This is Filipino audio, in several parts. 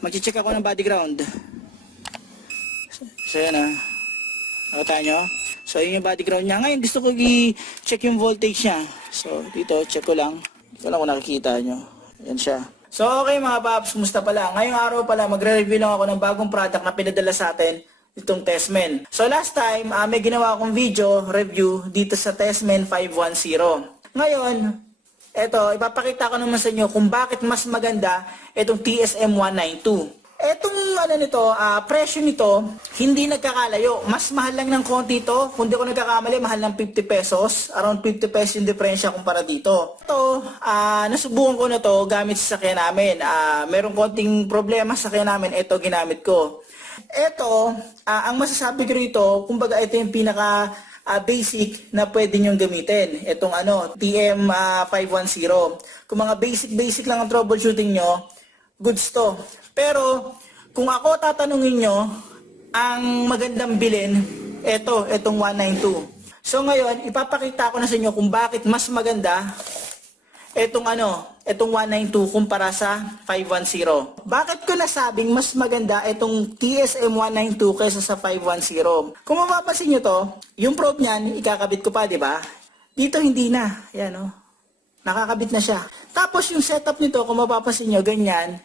mag-check ako ng body ground. So yan ah. Nakita nyo? So yun yung body ground niya. Ngayon gusto ko i-check yung voltage niya. So dito, check ko lang. Hindi ko lang kung nakikita nyo. Yan siya. So okay mga paps, kumusta pala? Ngayong araw pala, magre-review lang ako ng bagong product na pinadala sa atin, itong Tessmen. So last time, may ginawa akong video review dito sa Tessmen 510. Ngayon, eto, ipapakita ko naman sa inyo kung bakit mas maganda itong TSM 192. Etong presyo nito, hindi nagkakalayo. Mas mahal lang ng konti ito. Kung di ko nagkakamali, mahal ng 50 pesos. Around 50 pesos yung diferensya kumpara dito. Ito, nasubukan ko na to gamit sa sakyan namin. Merong konting problema sa sakyan namin. Ito, ginamit ko. Ito, ang masasabi ko rito, kumbaga ito yung pinaka basic na pwede nyong gamitin. Itong TM 510. Kung mga basic lang ang troubleshooting nyo, goods to. Pero, kung ako tatanungin nyo, ang magandang bilhin, itong 192. So ngayon, ipapakita ko na sa inyo kung bakit mas maganda itong 192 kumpara sa 510. Bakit ko nasabing mas maganda itong TSM 192 kaysa sa 510? Kung mapapansin nyo to, yung probe niyan, ikakabit ko pa, di ba? Dito hindi na. Yan o. Nakakabit na siya. Tapos yung setup nito, kung mapapansin nyo, ganyan.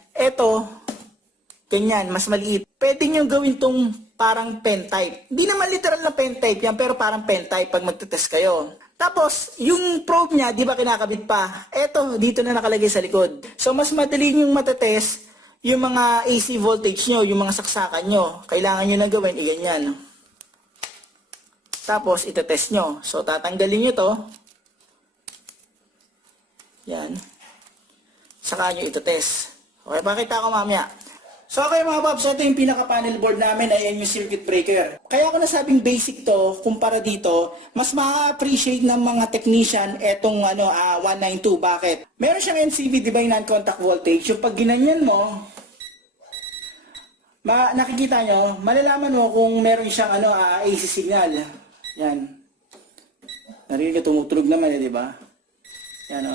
Ganyan, mas maliit. Pwede nyo gawin tong parang pen type. Hindi naman literal na pen type yan, pero parang pen type pag magte-test kayo. Tapos, yung probe niya, di ba kinakabit pa? Dito na nakalagay sa likod. So, mas madali nyo matetest yung mga AC voltage nyo, yung mga saksakan nyo. Kailangan nyo na gawin, iganyan. Tapos, itetest nyo. So, tatanggalin nyo to. Yan. Saka nyo itetest. Okay, pakita ko mamaya. So okay mga paps, ito yung pinaka-panel board namin, ayan yung circuit breaker. Kaya ako nasabing basic to, kumpara dito, mas ma-appreciate ng mga technician etong 192. Bakit? Meron siyang NCV, di ba yung non-contact voltage? Yung pag ginanyan mo, nakikita nyo, malalaman mo kung meron siyang AC signal. Yan. Narinig nyo, tumutulog naman di ba? Yan o.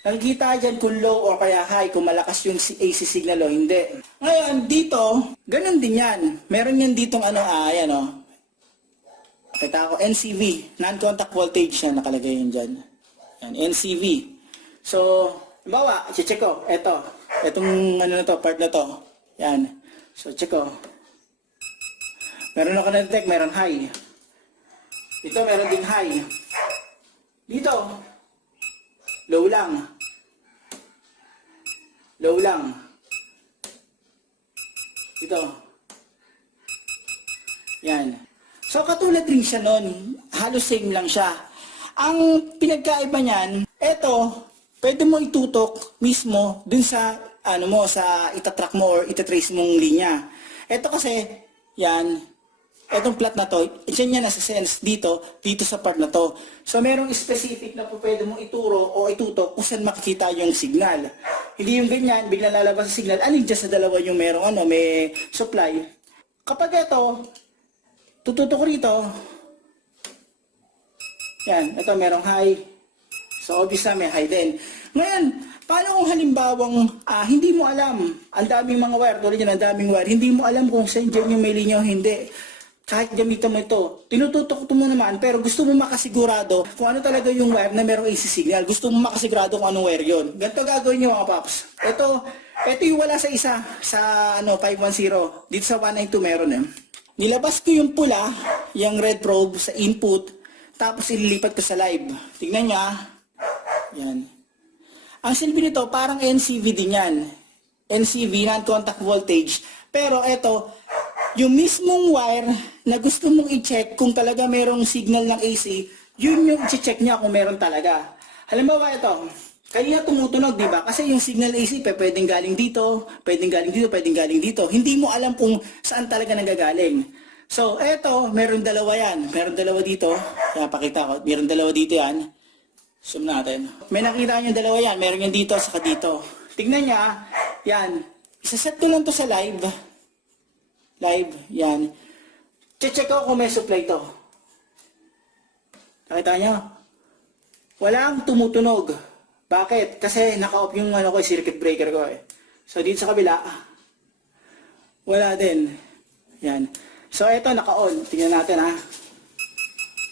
Nakikita dyan kung low o kaya high, kung malakas yung AC signal o hindi. Ngayon, dito, ganun din yan. Meron yan ditong ayan o. Kita ko, NCV, non-contact voltage yan, nakalagay yun dyan. Yan, NCV. So, halimbawa, check ko, etong part na to. Yan. So, check ko. Meron ako na-detect, meron high. Dito, meron ding high. Dito, low lang. Low lang. Ito. Yan. So, katulad rin siya nun. Halos same lang siya. Ang pinagkaiba niyan, pwede mo itutok mismo dun sa, sa itatrack mo or itatrace mong linya. Ito kasi, yan, etong plot na to, dyan niya nasa sense dito sa part na to. So, merong specific na po pwede mong ituro o itutok kung saan makikita yung signal. Hindi yung ganyan, biglang lalabas sa signal, alin dyan sa dalawa yung merong may supply. Kapag tututok ko rito, yan, ito merong high. So, obvious na may high din. Ngayon, paano kung halimbawang hindi mo alam, ang daming mga wire, tulad yan, ang daming wire, hindi mo alam kung saan dyan yung may linya o hindi. Kahit gamitan mo ito, tinututok mo naman, pero gusto mo makasigurado kung ano talaga yung wire na merong AC signal. Gusto mo makasigurado kung anong wire yun. Ganito gagawin nyo mga paps. Ito yung wala sa isa, sa 510. Dito sa 192 meron Nilabas ko yung pula, yung red probe sa input, tapos ililipat ko sa live. Tignan nyo Yan. Ang silbi nito, parang NCV din yan. NCV, non-contact voltage. Pero yung mismong wire na gusto mong i-check kung talaga merong signal ng AC, yun yung i-check niya kung meron talaga. Halimbawa kanina tumutunog, di ba? Kasi yung signal AC, pwedeng galing dito, pwedeng galing dito, pwedeng galing dito. Hindi mo alam kung saan talaga nanggagaling. So, meron dalawa yan. Meron dalawa dito. Kaya pakita ko, meron dalawa dito yan. Zoom natin. May nakita nyo dalawa yan. Meron yan dito, saka dito. Tignan niya, yan. Isaset ko lang to sa live. Live, yan. Check ko kung may supply to. Nakita nyo? Walang tumutunog. Bakit? Kasi naka-off yung circuit breaker ko So dito sa kabila, Wala din. Yan. So ito naka-on. Tingnan natin ha.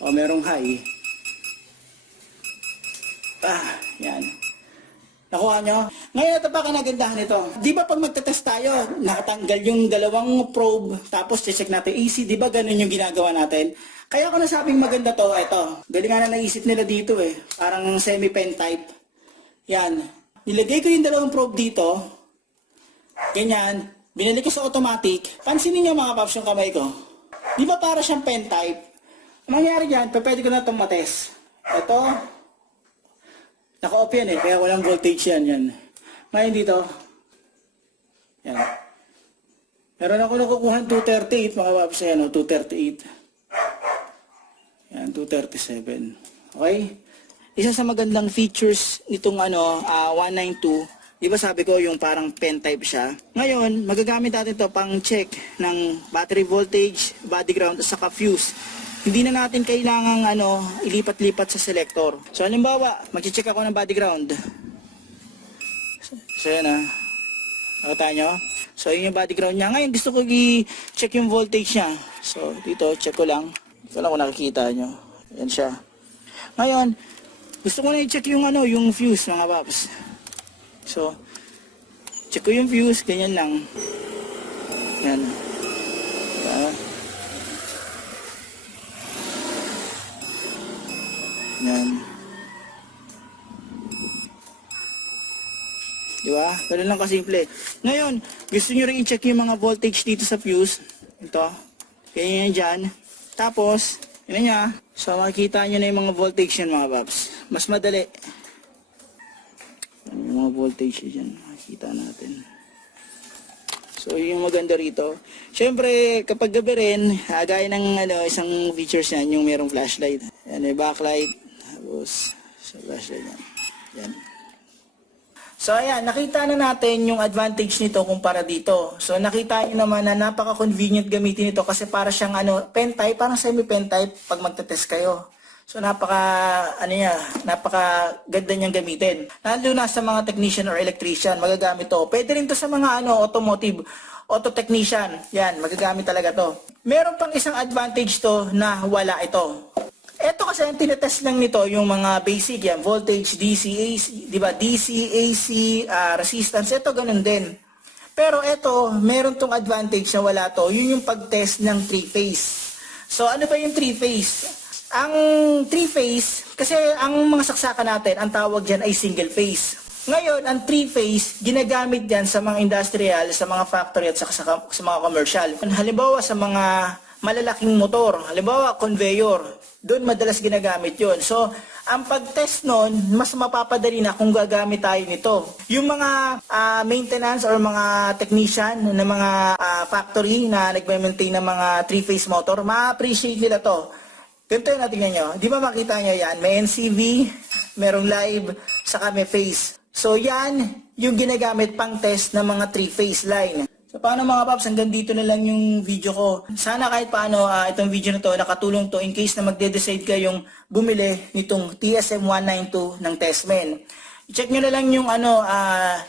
O merong high. Yan. Nakuha nyo? Ngayon ito pa kanagandahan nito. Di ba pag magtetest tayo, nakatanggal yung dalawang probe, tapos check natin AC, di ba ganun yung ginagawa natin? Kaya ako nasabing maganda to, ito. Galing nga na naisip nila dito eh. Parang semi-pen type. Yan. Nilagay ko yung dalawang probe dito. Ganyan. Binalik ko sa automatic. Pansinin nyo mga paps yung kamay ko. Di ba para siyang pen type? Ang mangyari dyan, pwede ko na itong matest. Ito. Naka-off yan eh, kaya walang voltage yan. Ngayon dito. Yan. Meron ako nakukuha 238 mga paps. Ayan o, 238. Yan, 237. Okay? Isa sa magandang features nitong 192, di ba sabi ko yung parang pen type siya. Ngayon, magagamit natin to pang check ng battery voltage, body ground, at saka fuse. Hindi na natin kailangang ilipat-lipat sa selector. So halimbawa, mag-check ako ng body ground. So yan nakita nyo? So yun yung body ground niya. Ngayon gusto ko i-check yung voltage niya. So dito, check ko lang. Ito lang kung nakikita nyo. Yan siya. Ngayon, gusto ko na i-check yung yung fuse mga paps. So, check ko yung fuse, ganyan lang. Yan. Yan. Diba? Ganun lang kasimple. Ngayon, gusto nyo rin i-check yung mga voltage dito sa fuse. Ito. Ganyan yan dyan. Tapos, yun niya. So, makikita nyo na yung mga voltage yan mga paps. Mas madali. Yung mga voltage dyan. Makikita natin. So, yun yung maganda rito. Siyempre, kapag gabi rin, gaya ng isang features yan, yung merong flashlight. Yan, may backlight. Tapos, sa flashlight yan. Yan. So ayan, nakita na natin yung advantage nito kumpara dito. So nakita nyo naman na napaka-convenient gamitin ito kasi para siyang pen type, parang semi-pen type pag magte-test kayo. So napaka ganda niyang gamitin. Lalo na sa mga technician or electrician, magagamit to. Pwede rin to sa mga automotive, auto technician. Yan, magagamit talaga to. Meron pang isang advantage to na wala ito. Ito kasi ang tinetest lang nito yung mga basic yan, voltage, DC, AC, di ba? DC, AC, resistance, ito ganun din. Pero ito, meron tong advantage na wala to, yun yung pag-test ng 3-phase. So ano ba yung 3-phase? Ang 3-phase, kasi ang mga saksakan natin, ang tawag dyan ay single phase. Ngayon, ang 3-phase, ginagamit yan sa mga industrial, sa mga factory at sa mga commercial. Halimbawa sa mga malalaking motor, halimbawa conveyor, doon madalas ginagamit yon. So, ang pag-test nun, mas mapapadali na kung gagamit tayo nito. Yung mga maintenance or mga technician ng mga factory na nagme-maintain ng mga 3-phase motor, ma-appreciate nila to. Ganito yung natingnan nyo. Di ba makita nyo yan? May NCV, merong live, saka may phase. So, yan yung ginagamit pang test ng mga 3-phase line. So paano mga paps, hanggang dito na lang yung video ko. Sana kahit paano itong video na to nakatulong to in case na magde-decide kayong bumili nitong TSM192 ng Testmen. I-check nyo na lang yung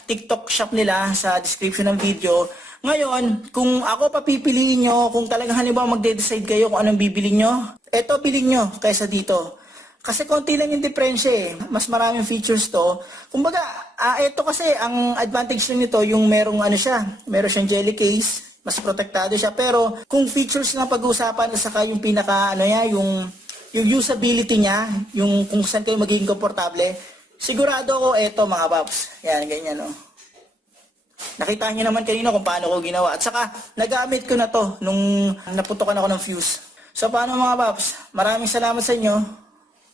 TikTok shop nila sa description ng video. Ngayon, kung ako papipiliin nyo, kung talagang halimbawa magde-decide kayo kung anong bibili nyo, eto bilhin nyo kaysa dito. Kasi konti lang yung diferensya eh. Mas maraming features to. Kumbaga, ito kasi, ang advantage lang nito, yung merong meron siyang jelly case, mas protektado siya. Pero, kung features na pag-uusapan, saka yung pinaka, yung usability niya, yung kung saan kayo magiging komportable, sigurado ako ito mga paps. Yan, ganyan Nakita niyo naman kanina kung paano ko ginawa. At saka, nagamit ko na to nung naputokan ako ng fuse. So, paano mga paps? Maraming salamat sa inyo.